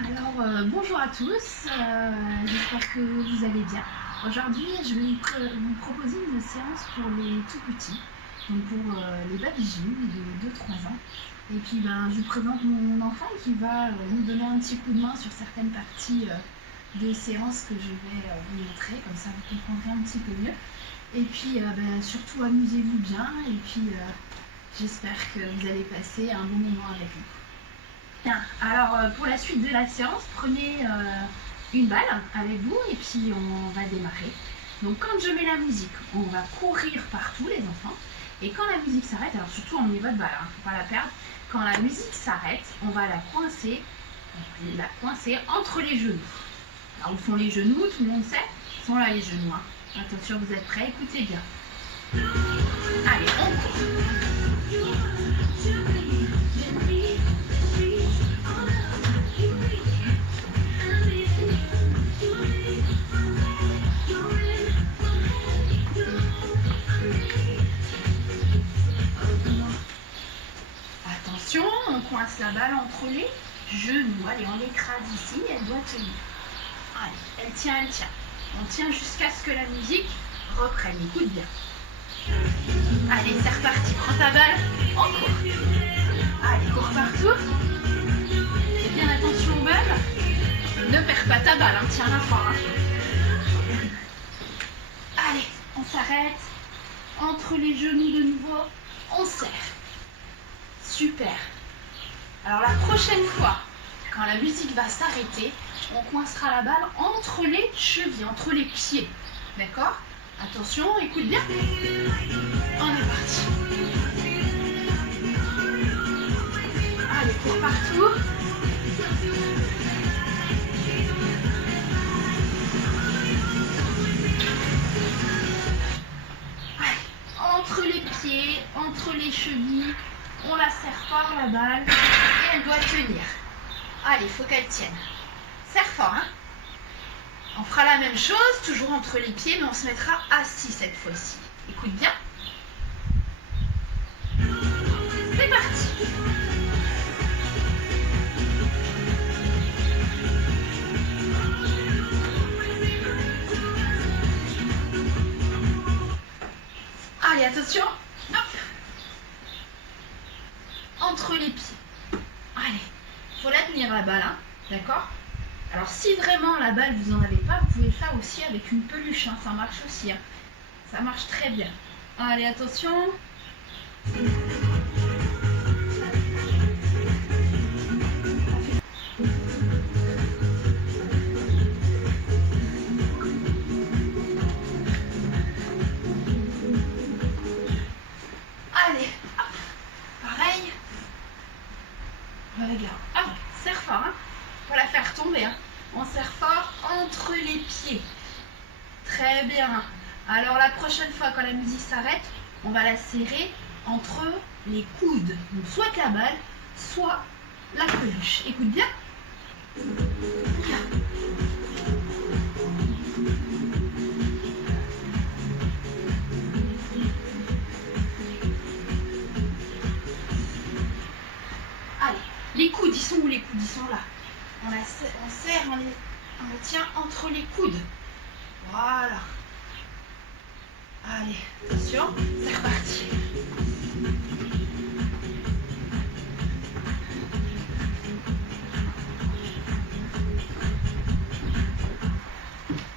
Bonjour à tous, j'espère que vous allez bien. Aujourd'hui, je vais vous proposer une séance pour les tout petits, donc pour les babyjines de 2-3 ans. Et puis je vous présente mon enfant qui va nous donner un petit coup de main sur certaines parties des séances que je vais vous montrer, comme ça vous comprendrez un petit peu mieux. Et puis surtout amusez-vous bien et puis j'espère que vous allez passer un bon moment avec nous. Bien, pour la suite de la séance, prenez une balle avec vous et puis on va démarrer. Donc quand je mets la musique, on va courir partout les enfants. Et quand la musique s'arrête, alors surtout emmenez votre balle, ne faut pas la perdre. Quand la musique s'arrête, on va la coincer entre les genoux. Alors où sont les genoux, tout le monde sait, sont là les genoux. Attention, vous êtes prêts, écoutez bien. Allez, on court. Attention, on coince la balle entre les genoux. Allez, on l'écrase ici, elle doit tenir. Allez, elle tient. On tient jusqu'à ce que la musique reprenne. Écoute bien. Allez, c'est reparti. Prends ta balle, on court. Allez, cours partout. Fais bien attention aux balles. Ne perds pas ta balle, tiens-la fort. Allez, on s'arrête. Entre les genoux de nouveau, on serre. Super. Alors la prochaine fois, quand la musique va s'arrêter, on coincera la balle entre les chevilles, entre les pieds. D'accord? Attention, écoute bien. On est parti. Allez, cours partout. Allez, entre les pieds, entre les chevilles, on la serre fort la balle et elle doit tenir. Allez, il faut qu'elle tienne. Serre fort, On fera la même chose, toujours entre les pieds, mais on se mettra assis cette fois-ci. Écoute bien. C'est parti. Allez, attention. Hop. Entre les pieds. Allez, il faut la tenir la balle, d'accord? Alors si vraiment la balle vous en avez pas, vous pouvez le faire aussi avec une peluche, ça marche aussi, ça marche très bien. Allez, attention. Allez, hop, pareil. Regarde, hop, serre fort, Faut la faire tomber, On serre fort entre les pieds. Très bien. Alors la prochaine fois quand la musique s'arrête, on va la serrer entre les coudes. Donc soit la balle, soit la peluche. Écoute bien. Allez, les coudes, ils sont où les coudes? Ils sont là. On serre, on les tient entre les coudes. Voilà. Allez, attention, c'est reparti.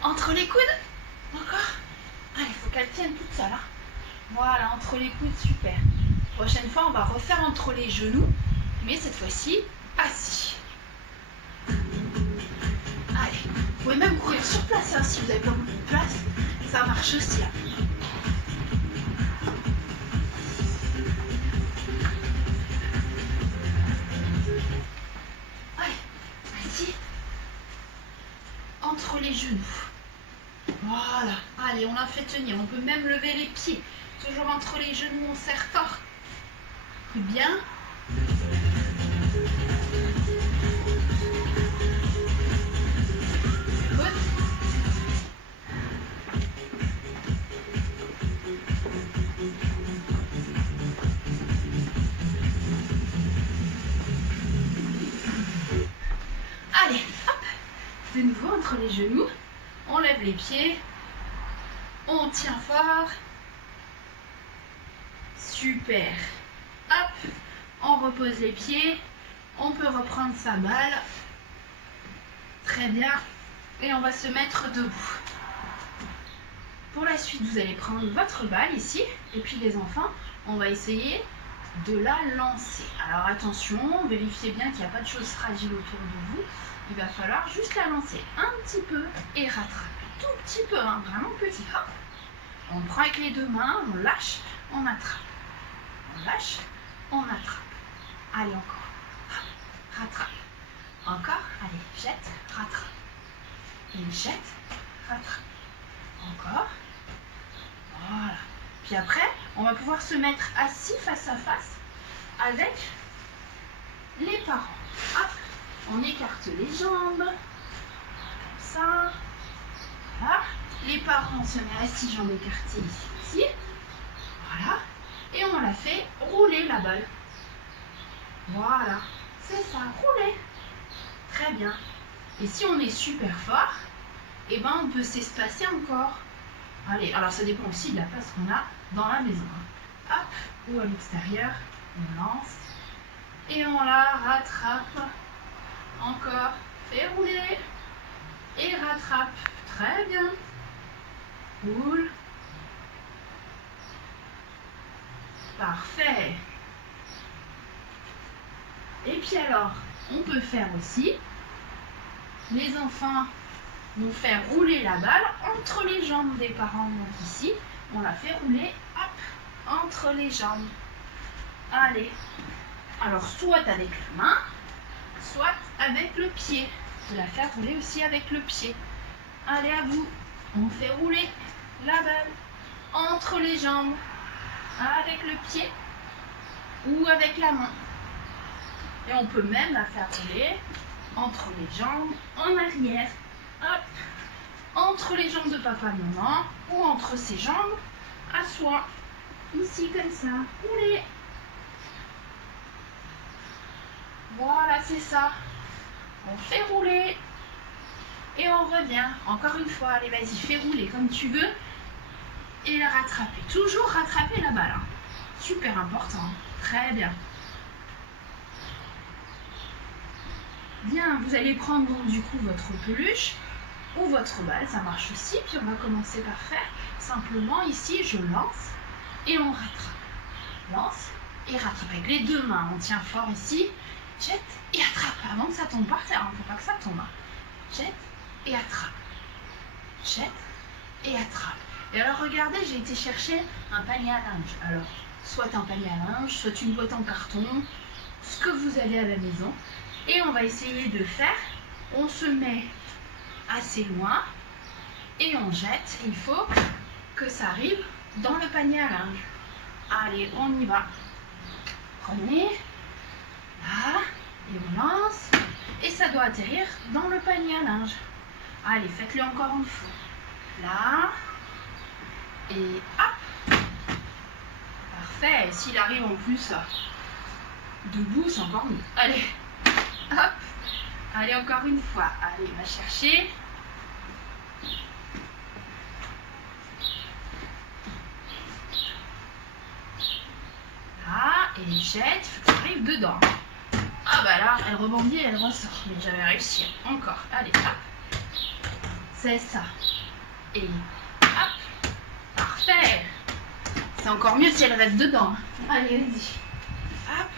Entre les coudes. Encore. Allez, il faut qu'elle tienne toute seule. Voilà, entre les coudes, super. Prochaine fois, on va refaire entre les genoux, mais cette fois-ci, assis. Allez, vous pouvez même courir sur place si vous n'avez pas beaucoup de place, ça marche aussi. Allez, assis. Entre les genoux. Voilà, allez, on la fait tenir. On peut même lever les pieds. Toujours entre les genoux, on serre fort. Très bien. de nouveau entre les genoux. On lève les pieds. On tient fort. Super. Hop, on repose les pieds. On peut reprendre sa balle. Très bien. Et on va se mettre debout. Pour la suite, vous allez prendre votre balle ici. Et puis les enfants, on va essayer de la lancer. Alors attention, vérifiez bien qu'il n'y a pas de choses fragiles autour de vous. Il va falloir juste la lancer un petit peu et rattraper. Tout petit peu, hein, vraiment petit. Hop. On prend avec les deux mains, on lâche, on attrape. On lâche, on attrape. Allez, encore. Hop. Rattrape. Encore. Allez, jette, rattrape. Et jette, rattrape. Encore. Voilà. Puis après, on va pouvoir se mettre assis face à face avec les parents. Hop, on écarte les jambes. Comme ça. Voilà. Les parents, on se met assis, jambes écartées ici. Voilà. Et on la fait rouler la balle. Voilà. C'est ça, rouler. Très bien. Et si on est super fort, eh ben on peut s'espacer encore. Allez, alors ça dépend aussi de la place qu'on a dans la maison. Hop, ou à l'extérieur, on lance. Et on la rattrape. Encore, fait rouler. Et rattrape. Très bien. Roule. Parfait. Et puis alors, on peut faire aussi, les enfants vont faire rouler la balle entre les jambes des parents. Donc ici, on la fait rouler, hop, entre les jambes. Allez. Alors, soit avec la main, soit avec le pied. On peut la faire rouler aussi avec le pied. Allez, à vous. On fait rouler la balle entre les jambes, avec le pied ou avec la main. Et on peut même la faire rouler entre les jambes en arrière. Hop, entre les jambes de papa et maman ou entre ses jambes à soi. Ici comme ça, rouler. Voilà, c'est ça. On fait rouler et on revient. Encore une fois, allez, vas-y, fais rouler comme tu veux et la rattraper. Toujours rattraper la balle. Hein. Super important. Très bien. Bien, vous allez prendre donc du coup votre peluche ou votre balle, ça marche aussi. Puis on va commencer par faire simplement ici, je lance et on rattrape. Lance et rattrape avec les deux mains. On tient fort ici, jette et attrape avant que ça tombe par terre. Il ne faut pas que ça tombe. Jette et attrape. Jette et attrape. Et alors regardez, j'ai été chercher un panier à linge. Alors, soit un panier à linge, soit une boîte en carton, ce que vous avez à la maison. Et on va essayer de faire, on se met assez loin et on jette. Il faut que ça arrive dans le panier à linge. Allez, on y va. Prenez, là, et on lance. Et ça doit atterrir dans le panier à linge. Allez, faites-le encore une fois. Là, et hop. Parfait. S'il arrive en plus debout, c'est encore mieux. Allez. Hop, allez encore une fois, allez, va chercher. Là, et jette, il faut que ça arrive dedans. Ah bah là, elle rebondit, elle ressort, mais j'avais réussi. Encore, allez, hop. C'est ça. Et hop, parfait. C'est encore mieux si elle reste dedans. Allez, vas-y. Hop.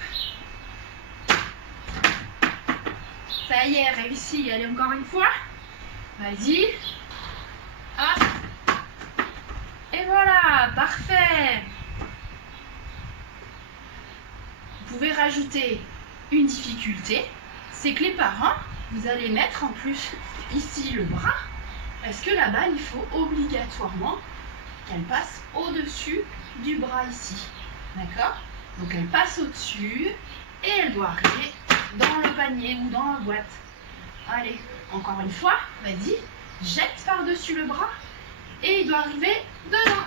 Ça y est, réussi. Allez, encore une fois. Vas-y. Hop. Et voilà, parfait. Vous pouvez rajouter une difficulté. C'est que les parents, vous allez mettre en plus ici le bras. Parce que la balle, il faut obligatoirement qu'elle passe au-dessus du bras ici. D'accord? Donc elle passe au-dessus et elle doit arriver dans le panier ou dans la boîte. Allez, encore une fois, vas-y, jette par-dessus le bras et il doit arriver dedans.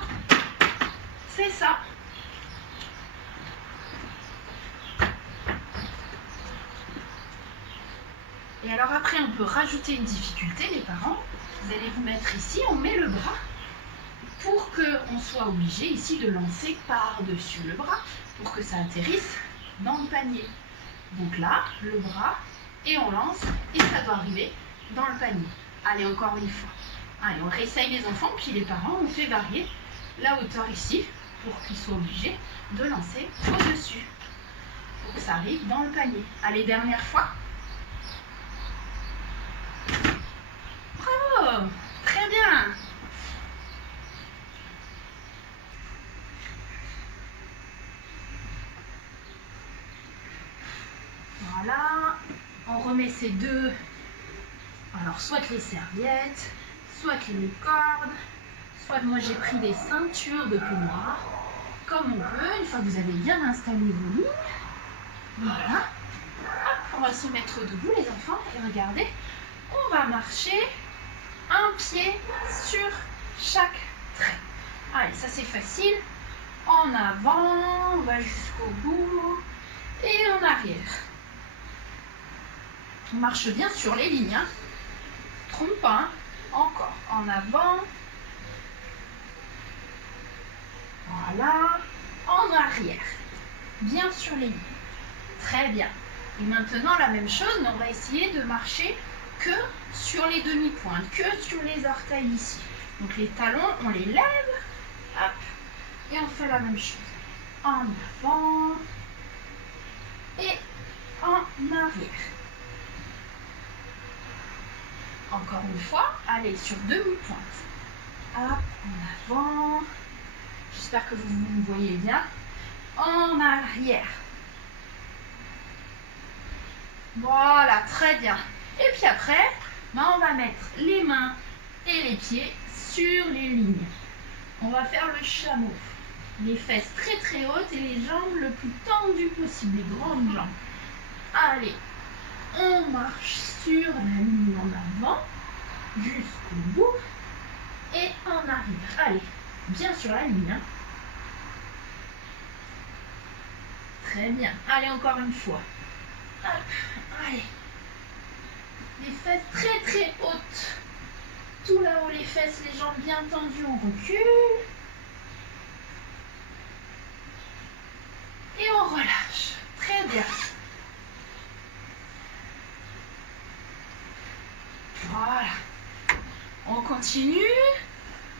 C'est ça. Et alors après, on peut rajouter une difficulté, les parents. Vous allez vous mettre ici, on met le bras pour qu'on soit obligé ici de lancer par-dessus le bras pour que ça atterrisse dans le panier. Donc là, le bras, et on lance, et ça doit arriver dans le panier. Allez, encore une fois. Allez, on réessaye les enfants, puis les parents, on fait varier la hauteur ici pour qu'ils soient obligés de lancer au-dessus pour que ça arrive dans le panier. Allez, dernière fois. Bravo! Très bien! Voilà, on remet ces deux, alors soit les serviettes, soit les cordes, soit moi j'ai pris des ceintures de peignoir, comme on peut, une fois que vous avez bien installé vos lignes. Voilà, hop, on va se mettre debout les enfants et regardez, on va marcher un pied sur chaque trait. Allez, ça c'est facile, en avant, on va jusqu'au bout et en arrière. On marche bien sur les lignes, hein. Trompe pas, hein. Encore, en avant, voilà, en arrière, bien sur les lignes, très bien. Et maintenant la même chose, mais on va essayer de marcher que sur les demi-pointes, que sur les orteils ici. Donc les talons, on les lève, hop, et on fait la même chose, en avant et en arrière. Encore une fois, allez sur demi-pointe. Hop, en avant. J'espère que vous me voyez bien. En arrière. Voilà, très bien. Et puis après, on va mettre les mains et les pieds sur les lignes. On va faire le chameau. Les fesses très très hautes et les jambes le plus tendues possible, les grandes jambes. Allez, on marche sur la ligne en avant, jusqu'au bout, et en arrière. Allez, bien sur la ligne. Hein. Très bien. Allez, encore une fois. Hop, allez. Les fesses très très hautes. Tout là-haut, les fesses, les jambes bien tendues, on recule. Et on relâche. Très bien. Voilà. On continue.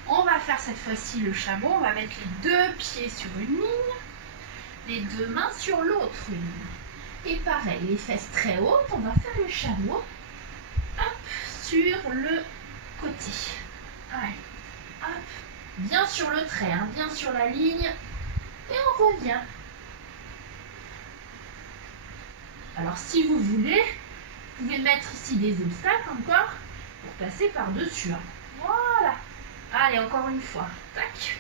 On va faire cette fois-ci le chameau. On va mettre les deux pieds sur une ligne, les deux mains sur l'autre ligne. Et pareil, les fesses très hautes, on va faire le chameau. Hop, sur le côté. Allez, hop, bien sur le trait, hein, bien sur la ligne. Et on revient. Alors si vous voulez, vous pouvez mettre ici des obstacles encore pour passer par-dessus. Hein. Voilà. Allez, encore une fois. Tac.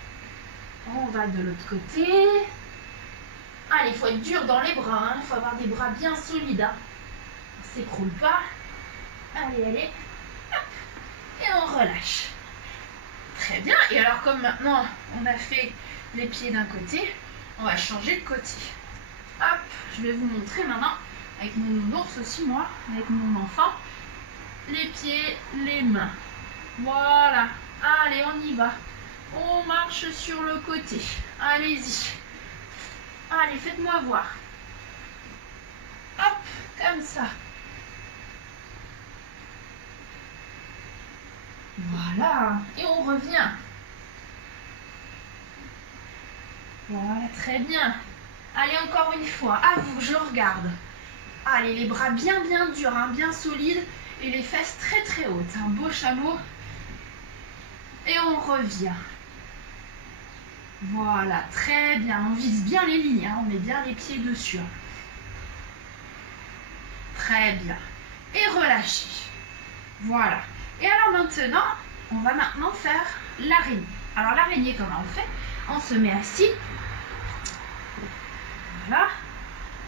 On va de l'autre côté. Allez, il faut être dur dans les bras. Hein. Il faut avoir des bras bien solides. Hein. On ne s'écroule pas. Allez, allez. Hop. Et on relâche. Très bien. Et alors, comme maintenant, on a fait les pieds d'un côté, on va changer de côté. Hop. Je vais vous montrer maintenant, avec mon nounours aussi, moi, avec mon enfant, les pieds, les mains. Voilà. Allez, on y va. On marche sur le côté. Allez-y. Allez, faites-moi voir. Hop, comme ça. Voilà. Et on revient. Voilà, très bien. Allez, encore une fois. À vous, je regarde. Allez, les bras bien bien durs, hein, bien solides. Et les fesses très très hautes. Un beau chameau. Et on revient. Voilà, très bien. On vise bien les lignes, hein, on met bien les pieds dessus. Très bien. Et relâchez. Voilà. Et alors maintenant, on va maintenant faire l'araignée. Alors l'araignée, comment on fait? On se met assis. Voilà.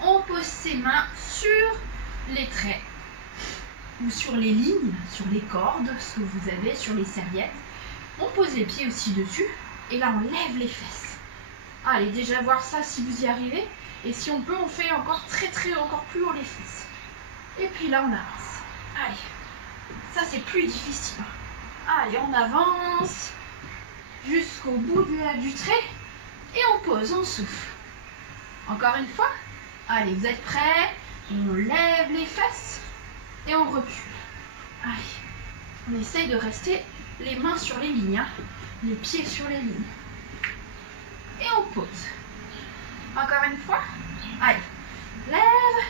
On pose ses mains sur les traits ou sur les lignes, sur les cordes, ce que vous avez, sur les serviettes. On pose les pieds aussi dessus et là on lève les fesses. Allez, déjà voir ça si vous y arrivez. Et si on peut, on fait encore encore plus haut les fesses. Et puis là on avance. Allez, ça c'est plus difficile. Allez, on avance jusqu'au bout du trait et on pose, on souffle. Encore une fois. Allez, vous êtes prêts? On lève les fesses et on recule. Allez, on essaye de rester les mains sur les lignes, hein, les pieds sur les lignes. Et on pose. Encore une fois. Allez, lève.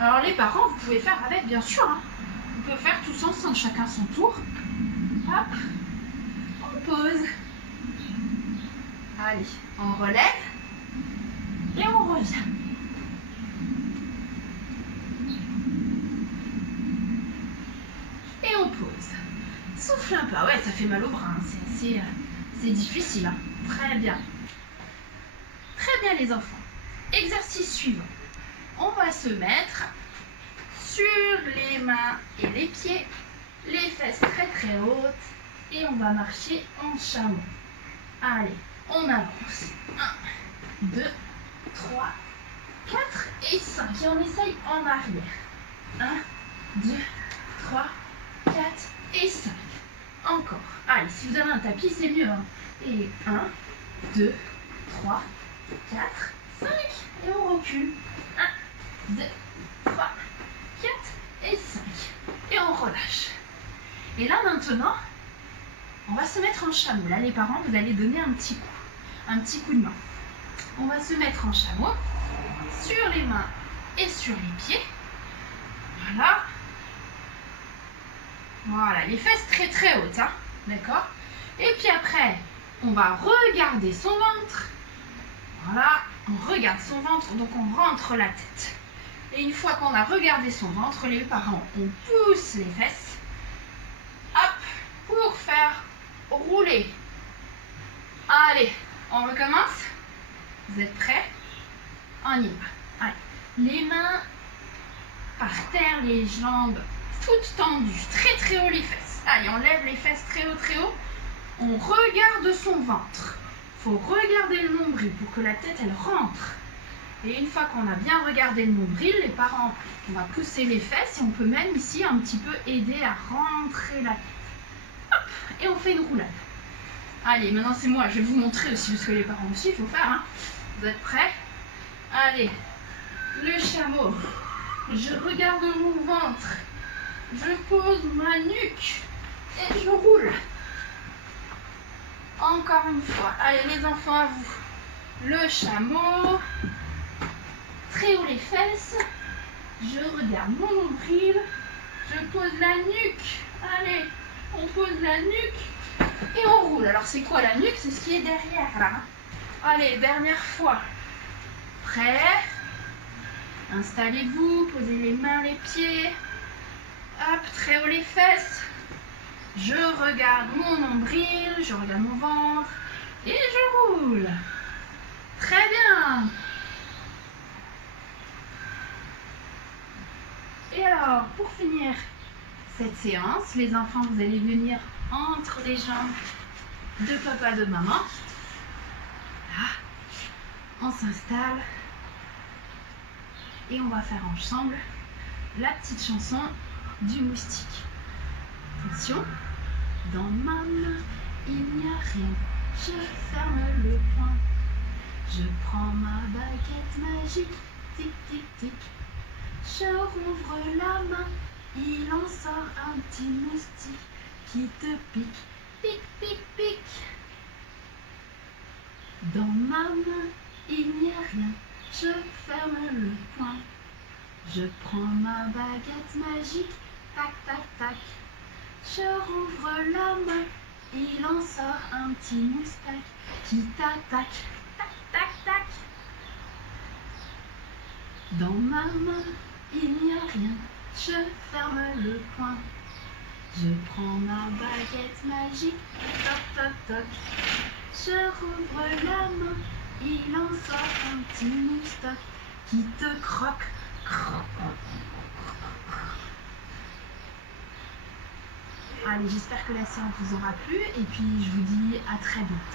Alors les parents, vous pouvez faire avec, bien sûr. Hein. On peut faire tous ensemble, chacun son tour. Hop, on pose. Allez, on relève et on revient. Et on pose. Souffle un peu. Ah ouais, ça fait mal au bras. Hein. C'est difficile. Hein. Très bien. Très bien les enfants. Exercice suivant. On va se mettre sur les mains et les pieds, les fesses très très hautes et on va marcher en chameau. Allez, on avance. 1, 2, 3, 4 et 5. Et on essaye en arrière. 1, 2, 3, 4 et 5. Encore. Allez, si vous avez un tapis, c'est mieux. Hein. Et 1, 2, 3, 4, 5. Et on recule. 1, 2, 3, 4 et 5. Et on relâche. Et là maintenant, on va se mettre en chameau. Là, les parents, vous allez donner un petit coup de main. On va se mettre en chameau sur les mains et sur les pieds. Voilà. Voilà, les fesses très très hautes, hein, d'accord? Et puis après, on va regarder son ventre. Voilà, on regarde son ventre, donc on rentre la tête. Et une fois qu'on a regardé son ventre, les parents, on pousse les fesses. Hop, pour faire rouler. Allez, on recommence. Vous êtes prêts? On y va. Allez, les mains par terre, les jambes toutes tendues, très très haut les fesses. Allez, on lève les fesses très haut, très haut. On regarde son ventre. Il faut regarder le nombril pour que la tête, elle rentre. Et une fois qu'on a bien regardé le nombril, les parents, on va pousser les fesses et on peut même ici un petit peu aider à rentrer la tête. Hop, et on fait une roulade. Allez, maintenant c'est moi, je vais vous montrer aussi, parce que les parents aussi, il faut faire. Hein. Vous êtes prêts? Allez, le chameau. Je regarde mon ventre. Je pose ma nuque et je roule. Encore une fois. Allez les enfants, à vous. Le chameau. Très haut les fesses. Je regarde mon nombril. Je pose la nuque. Allez, on pose la nuque et on roule. Alors c'est quoi la nuque? C'est ce qui est derrière là. Allez, dernière fois. Prêt? Installez-vous, posez les mains, les pieds. Hop, très haut les fesses. Je regarde mon nombril, je regarde mon ventre et je roule. Très bien. Et alors, pour finir cette séance, les enfants, vous allez venir entre les jambes de papa, de maman. Là, on s'installe et on va faire ensemble la petite chanson du moustique. Attention, dans ma main, il n'y a rien. Je ferme le poing. Je prends ma baguette magique. Tic, tic, tic. Je rouvre la main. Il en sort un petit moustique qui te pique. Pique, pique, pique. Dans ma main, il n'y a rien. Je ferme le poing. Je prends ma baguette magique. Tac, tac, tac. Je rouvre la main, il en sort un petit moustache qui t'attaque. Tac, tac, tac. Dans ma main, il n'y a rien, je ferme le poing. Je prends ma baguette magique, toc, toc, toc. Je rouvre la main, il en sort un petit moustache qui te croque. Allez, j'espère que la séance vous aura plu et puis je vous dis à très vite.